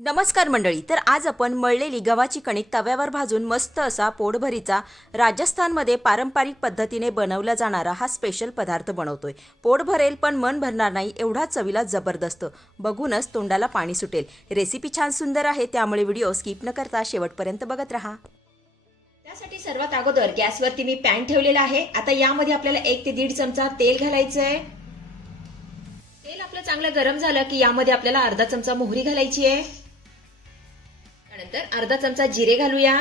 नमस्कार मंडळी तर आज आपण मळलेली गव्हाची कणिक तव्यावर भाजून मस्त असा पोटभरीचा राजस्थानमध्ये पारंपरिक पद्धतीने बनवला जाणारा हा स्पेशल पदार्थ बनवतोय. पोट भरेल पण मन भरणार नाही एवढा चवीला जबरदस्त. बघूनच तोंडाला पाणी सुटेल. रेसिपी छान सुंदर आहे त्यामुळे व्हिडिओ स्किप न करता शेवटपर्यंत बघत राहा. त्यासाठी सर्वात अगोदर गॅसवरती मी पॅन ठेवलेला आहे. आता यामध्ये आपल्याला एक ते दीड चमचा तेल घालायचं आहे तेल आपलं चांगलं गरम झालं की यामध्ये आपल्याला अर्धा चमचा मोहरी घालायची आहे. त्यानंतर अर्धा चमचा जिरे घालूया.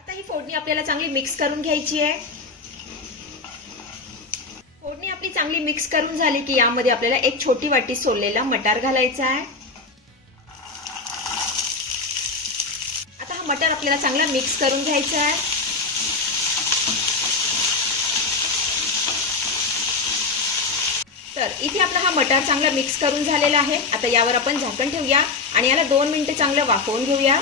आता ही फोडणी आपल्याला चांगली मिक्स करून घ्यायची आहे. फोडणी आपली चांगली मिक्स करून झाली की यामध्ये आपल्याला एक छोटी वाटी सोललेला मटार घालायचा आहे. आता हा मटार आपल्याला चांगला मिक्स करून घ्यायचा आहे. तर इथे आपला हा मटार चांगला मिक्स करून झालेला आहे. आता यावर आपण झाकण ठेवूया. आणि याला दोन मिनिटं चांगलं वाफवून घेऊया.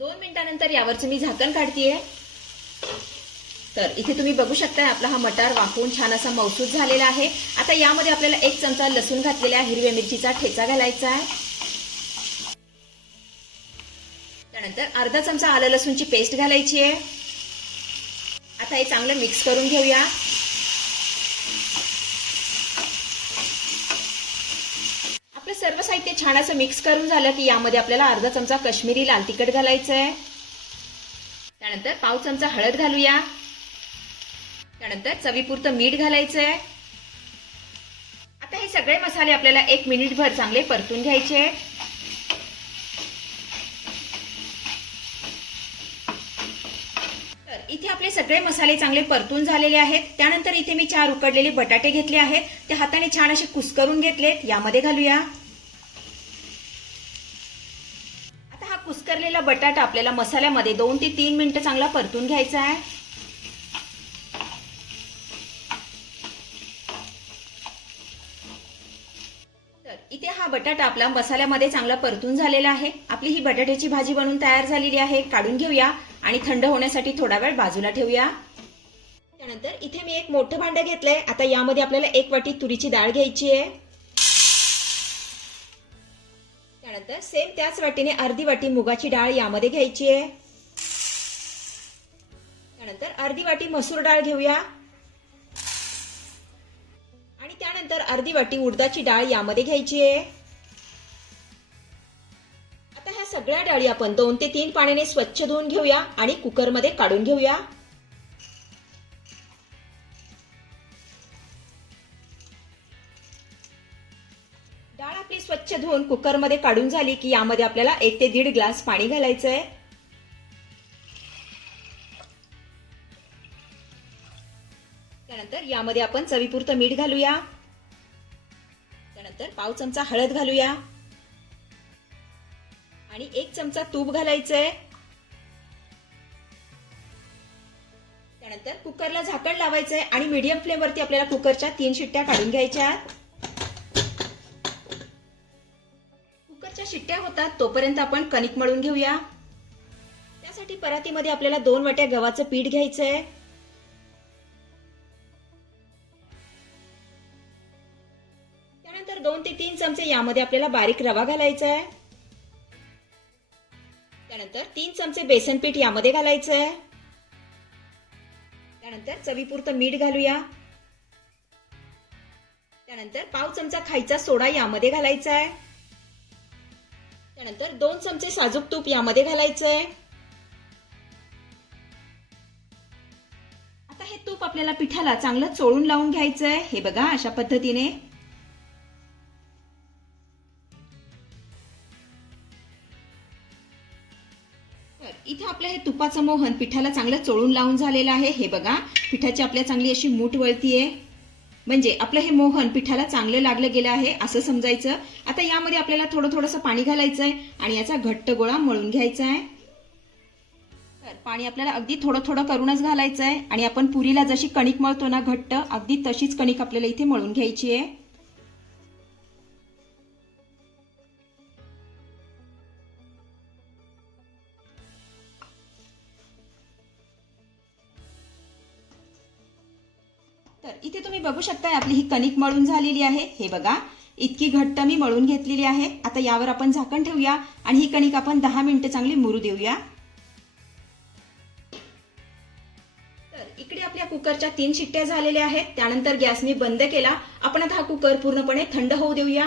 दोन मिनिटानंतर यावरचं मी झाकण काढतीये. तर इथे तुम्ही बघू शकता आपला हा मटार वाफवून छान असा मौसूद झालेला आहे. आता यामध्ये आपल्याला एक चमचा लसूण घातलेला हिरव्या मिरचीचा ठेचा घालायचा आहे. त्यानंतर अर्धा चमचा आलं लसूणची पेस्ट घालायची आहे. आता हे चांगलं मिक्स करून घेऊया आपलं सर्व साहित्य छान असं मिक्स करून झालं की यामध्ये आपल्याला अर्धा चमचा कश्मीरी लाल तिखट घालायचं आहे त्यानंतर पाव चमचा हळद घालूया. त्यानंतर चवीपुरतं मीठ घालायचं आहे आता हे सगळे मसाले आपल्याला एक मिनिटभर चांगले परतून घ्यायचे. तर इथे आपले सगळे मसाले चांगले परतून झालेले आहेत. त्यानंतर इथे मी चार उकडलेले बटाटे घेतले आहेत. ते हाताने छान असे कुस्करून घेतलेत. यामध्ये घालूया. बटाटा आपल्याला मसाल्यामध्ये दोन ते तीन मिनटं चांगला परतून घ्यायचा आहे. तर इथे हा बटाटा आपला मसाल्यामध्ये चांगला परतून झालेला आहे. आपली ही बटाट्याची भाजी बनवून तयार झालेली आहे. काढून घेऊया आणि थंड होण्यासाठी थोडा वेळ बाजूला ठेवूया. त्यानंतर इथे मी एक मोठं भांडं घेतलंय. आता यामध्ये आपल्याला एक वाटी तुरीची डाळ घ्यायची आहे. तर सेम त्याच वाटीने अर्धी वाटी मुगाची डाळ यामध्ये घ्यायची आहे. त्यानंतर अर्धी वाटी मसूर डाळ घेऊया. आणि त्यानंतर अर्धी वाटी उडदाची डाळ यामध्ये घ्यायची आहे. आता ह्या सगळ्या डाळी आपण दोन ते तीन पाण्याने स्वच्छ धुवून घेऊया आणि कुकरमध्ये काढून घेऊया. आपली स्वच्छ धुवून कुकरमध्ये काढून झाली की यामध्ये आपल्याला एक ते दीड ग्लास पाणी घालायचं आहे त्यानंतर यामध्ये आपण चवीपुरतं मीठ घालूया. त्यानंतर पाव चमचा हळद घालूया. आणि एक चमचा तूप घालायचंय. त्यानंतर कुकरला झाकण लावायचंय आणि मीडियम फ्लेमवरती आपल्याला कुकरच्या तीन शिट्ट्या काढून घ्यायच्या शिट्ट्या तोपर्यंत आपण कणिक मळून घेऊया. त्यासाठी परातीमध्ये आपल्याला दोन वाट्या गव्हाचं पीठ घ्यायचंय. त्यानंतर दोन ते तीन चमचे यामध्ये आपल्याला बारीक रवा घालायचा आहे त्यानंतर तीन चमचे बेसन पीठ यामध्ये घालायचं आहे त्यानंतर चवीपुरतं मीठ घालूया. त्यानंतर पाव चमचा खायचा सोडा यामध्ये घालायचा आहे त्यानंतर दोन चमचे साजूक तूप यामध्ये घालायचं आहे आता हे तूप आपल्याला पिठाला चांगलं चोळून लावून घ्यायचं आहे हे बघा अशा पद्धतीने. इथे आपलं हे तुपाचं मोहन पिठाला चांगलं चोळून लावून झालेलं आहे. हे बघा पिठाची आपल्या चांगली अशी मूठ वळतीये. म्हणजे आपलं हे मोहन पिठाला चांगलं लागलं गेलं आहे असं समजायचं. आता यामध्ये आपल्याला थोडं थोडंसं पाणी घालायचं आहे आणि याचा घट्ट गोळा मळून घ्यायचा आहे तर पाणी आपल्याला अगदी थोडं थोडं करूनच घालायचं आहे आणि आपण पुरीला जशी कणिक मळतो ना घट्ट अगदी तशीच कणिक आपल्याला इथे मळून घ्यायची आहे तर इथे तुम्ही बघू शकताय आपली ही कणिक मळून झालेली आहे. हे बघा इतकी घट्ट मी मळून घेतलेली आहे. आता यावर आपण झाकण ठेवूया आणि ही कणिक आपण दहा मिनिटं चांगली मुरू देऊया. तर इकडे आपल्या कुकरच्या तीन शिट्ट्या झालेल्या आहेत. त्यानंतर गॅस मी बंद केला. आपण आता हा कुकर पूर्णपणे थंड होऊ देऊया.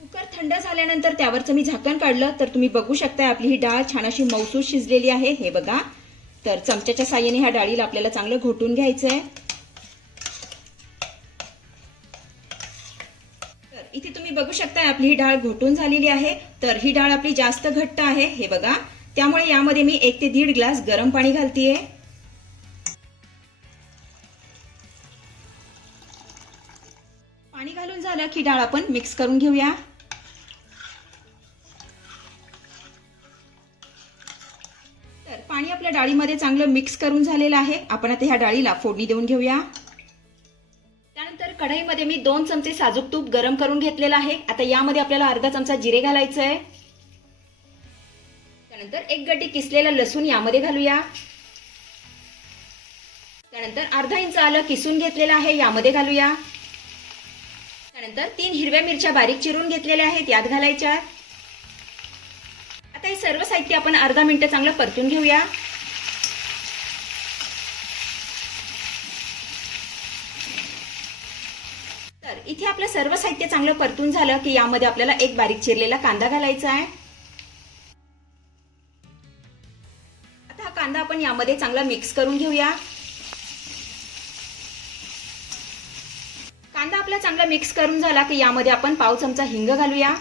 कुकर थंड झाल्यानंतर त्यावरचं मी झाकण काढलं. तर तुम्ही बघू शकताय आपली ही डाळ छान अशी मौसूद शिजलेली आहे. हे बघा. तर चमच्याच्या साह्याने ह्या डाळीला आपल्याला चांगलं घोटून घ्यायचं आहे इथे तुम्ही बघू शकता आपली ही डाळ घोटून झालेली आहे. तर ही डाळ आपली जास्त घट्ट आहे हे बघा. त्यामुळे यामध्ये मी एक ते दीड ग्लास गरम पाणी घालतीये. पाणी घालून झालं की डाळ आपण मिक्स करून घेऊया. तर पाणी आपल्या डाळीमध्ये चांगलं मिक्स करून झालेलं आहे. आपण आता ह्या डाळीला फोडणी देऊन घेऊया. कढईमध्ये मी दोन चमचे साजूक तूप गरम करून घेतलेलं आहे. आता यामध्ये आपल्याला अर्धा चमचा जिरे घालायचं आहे त्यानंतर एक गटी किसलेला लसूण यामध्ये घालूया. त्यानंतर अर्धा इंच आलं किसून घेतलेलं आहे यामध्ये घालूया. त्यानंतर तीन हिरव्या मिरच्या बारीक चिरून घेतलेल्या आहेत यात घालायच्या. आता हे सर्व साहित्य आपण अर्धा मिनिटं चांगलं परतून घेऊया तर इथे आपलं सर्व साहित्य चांगलं परतून झालं की यामध्ये आपल्याला एक बारीक चिरलेला कांदा घालायचा आहे. आता हा कांदा आपण यामध्ये चांगला मिक्स करून घेऊया. कांदा आपला चांगला मिक्स करून झाला की यामध्ये आपण पाव चमचा हिंग घालूया.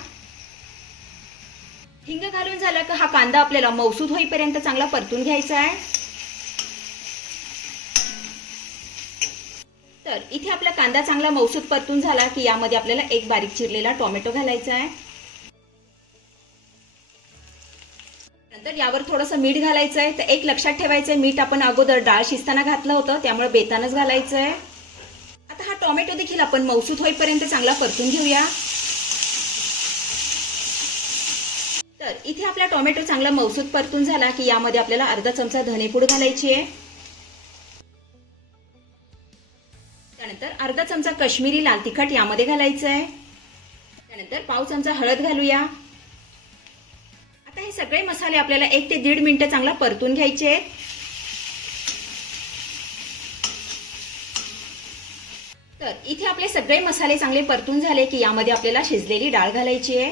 हिंग घालून झाला की हा कांदा आपल्याला मौसूद होईपर्यंत चांगला परतून घ्यायचा आहे. तर इथे आपला कांदा चांगला मौसूद परतून झाला की यामध्ये आपल्याला एक बारीक चिरलेला टोमॅटो घालायचा आहे. नंतर यावर थोडंसं मीठ घालायचं आहे. तर एक लक्षात ठेवायचं आहे मीठ आपण अगोदर डाळ शिजताना घातलं होतं त्यामुळे बेतानच घालायचं आहे. आता हा टोमॅटो देखील आपण मौसूद होईपर्यंत चांगला परतून घेऊया. तर इथे आपला टोमॅटो चांगला मौसूद परतून झाला की यामध्ये आपल्याला अर्धा चमचा धनेपूड घालायची आहे. त्यानंतर अर्धा चमचा कश्मीरी लाल तिखट यामध्ये घालायचं आहे त्यानंतर पाव चमचा हळद घालूया. आता हे सगळे मसाले आपल्याला एक ते दीड मिनिटं चांगला परतून घ्यायचे आहेत. तर इथे आपले सगळे मसाले चांगले परतून झाले की यामध्ये आपल्याला शिजलेली डाळ घालायची आहे.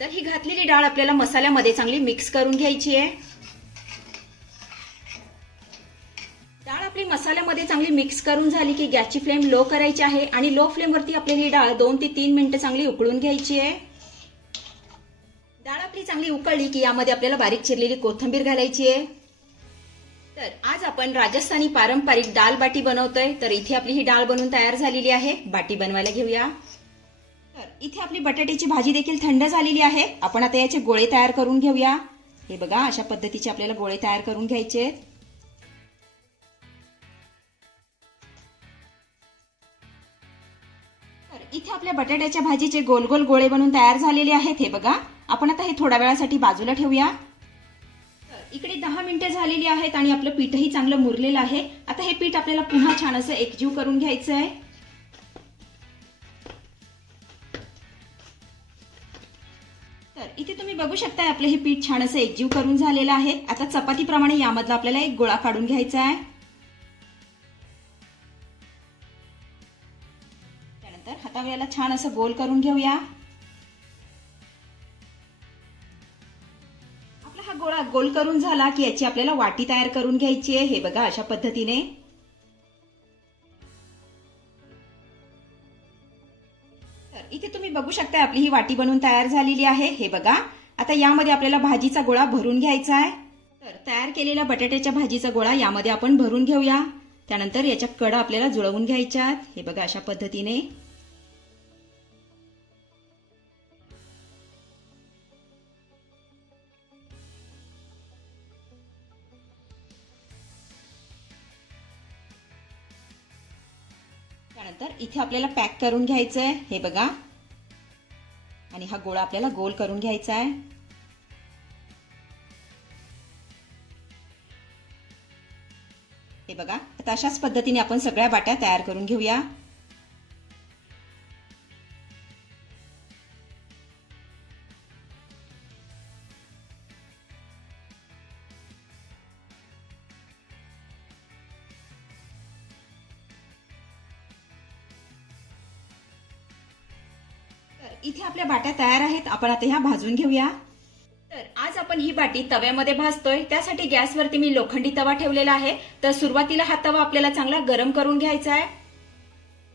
तर ही घातलेली डाळ आपल्याला मसाल्यामध्ये चांगली मिक्स करून घ्यायची आहे. डाळ आपली मसाल्यामध्ये चांगली मिक्स करून झाली की गॅसची फ्लेम लो करायची आहे आणि लो फ्लेमवरती आपल्याला ही डाळ दोन ते तीन मिनिटं चांगली उकळून घ्यायची आहे. डाळ आपली चांगली उकळली की यामध्ये आपल्याला बारीक चिरलेली कोथिंबीर घालायची आहे. तर आज आपण राजस्थानी पारंपरिक दाल बाटी बनवतोय. तर इथे आपली ही डाळ बनवून तयार झालेली आहे. बाटी बनवायला घेऊया. इथे आपली बटाट्याची भाजी देखील थंड झालेली आहे. आपण आता याचे गोळे तयार करून घेऊया. हे बघा अशा पद्धतीचे आपल्याला गोळे तयार करून घ्यायचे. आहेत. इथे आपल्या बटाट्याच्या भाजीचे गोल गोल गोळे बनून तयार झालेले आहेत. हे बघा आपण आता हे थोड्या वेळासाठी बाजूला ठेवूया. इकडे दहा मिनिटं झालेली आहेत आणि आपलं पीठही चांगलं मुरलेलं आहे. आता हे पीठ आपल्याला पुन्हा छान असं एकजीव करून घ्यायचं आहे तर इथे तुम्ही बघू शकता आपलं हे पीठ छान असं एकजीव करून झालेलं आहे. आता चपातीप्रमाणे यामधला आपल्याला एक गोळा काढून घ्यायचा आहे. त्यानंतर हातावऱ्याला छान असं गोल करून घेऊया. आपला हा गोळा गोल करून झाला की याची आपल्याला वाटी तयार करून घ्यायची आहे. हे बघा अशा पद्धतीने. इथे तुम्ही बघू शकता आपली ही वाटी बनवून तयार झालेली आहे. हे बघा. आता यामध्ये आपल्याला भाजीचा गोळा भरून घ्यायचा आहे. तर तयार केलेल्या बटाट्याच्या भाजीचा गोळा यामध्ये आपण भरून घेऊया. त्यानंतर याच्या कडा आपल्याला जुळवून घ्यायच्या हे बघा अशा पद्धतीने. त्यानंतर इथे आपल्याला पॅक करून घ्यायचं आहे हे बघा. आणि हा गोळा आपल्याला गोल करून घ्यायचा आहे. हे बघा आता अशाच पद्धतीने आपण सगळ्या बाट्या तयार करून घेऊया. इथे आपल्या बाट्या तयार आहेत. आपण आता ह्या भाजून घेऊया. तर आज आपण ही बाटी तव्यामध्ये भाजतोय. त्यासाठी गॅसवरती मी लोखंडी तवा ठेवलेला आहे. तर सुरुवातीला हा तवा आपल्याला चांगला गरम करून घ्यायचा आहे.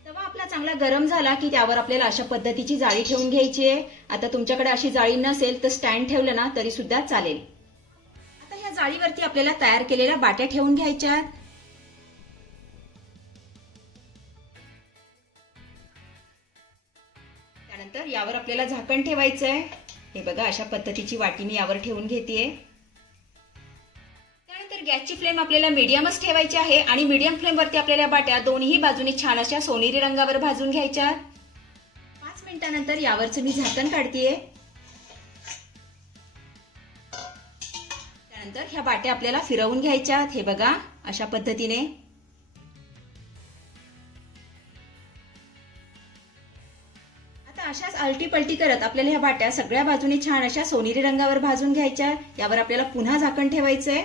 तवा आपला चांगला गरम झाला की त्यावर आपल्याला अशा पद्धतीची जाळी ठेवून घ्यायची आहे. आता तुमच्याकडे अशी जाळी नसेल तर स्टँड ठेवलं ना तरी सुद्धा चालेल. आता ह्या जाळीवरती आपल्याला तयार केलेल्या बाट्या ठेवून घ्यायच्या आहेत. त्यानंतर यावर आपल्याला झाकण ठेवायचं आहे हे बघा अशा पद्धतीची वाटी मी यावर ठेवून घेते त्यानंतर गॅसची फ्लेम आपल्याला मीडियमच ठेवायची आहे आणि मीडियम फ्लेमवरती आपल्याला बाट्या दोन्ही बाजूनी छान अशा सोनेरी रंगावर भाजून घ्यायच्या. पाच मिनिटानंतर यावरचं मी झाकण काढतीये. त्यानंतर ह्या बाट्या आपल्याला फिरवून घ्यायच्या हे बघा अशा पद्धतीने. आता करत आपल्याला ह्या बाट्या सगळ्या बाजूने छान अशा सोनेरी रंगावर भाजून घ्यायच्या. यावर आपल्याला पुन्हा झाकण ठेवायचंय.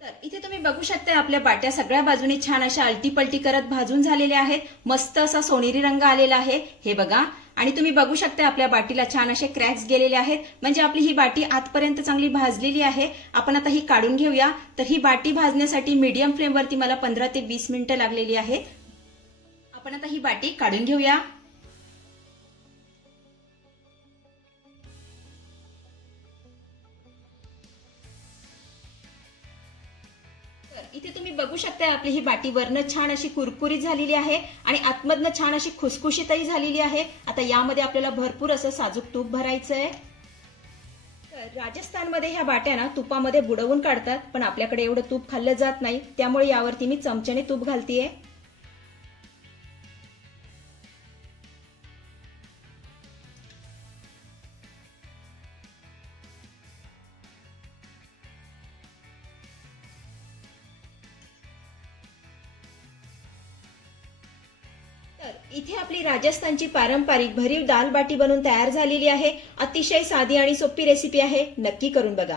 तर इथे तुम्ही बघू शकता आपल्या बाट्या सगळ्या बाजूने छान अशा अलटी पलटी करत भाजून झालेल्या आहेत. मस्त असा सोनेरी रंग आलेला आहे. हे बघा. आणि तुम्ही बघू शकता आपल्या बाटीला छान असे क्रॅक्स गेलेले आहेत. म्हणजे आपली ही बाटी आतपर्यंत चांगली भाजलेली आहे. आपण आता ही काढून घेऊया. तर ही बाटी भाजण्यासाठी मीडियम फ्लेमवरती मला पंधरा ते वीस मिनिटं लागलेली आहेत. आपण आता ही बाटी काढून घेऊया. तर इथे तुम्ही बघू शकता आपली ही बाटी वरनं छान अशी कुरकुरीत झालेली आहे आणि आतमधनं छान अशी खुसखुशीतही झालेली आहे. आता यामध्ये आपल्याला भरपूर असं साजूक तूप भरायचं आहे तर राजस्थानमध्ये ह्या बाट्या ना तुपामध्ये बुडवून काढतात पण आपल्याकडे एवढं तूप खाल्लं जात नाही. त्यामुळे यावरती मी चमच्याने तूप घालतीये. तर इथे आपली राजस्थानची पारंपरिक भरीव दाल बाटी बनून तयार झालेली आहे. अतिशय साधी आणि सोपी रेसिपी आहे. नक्की करून बघा.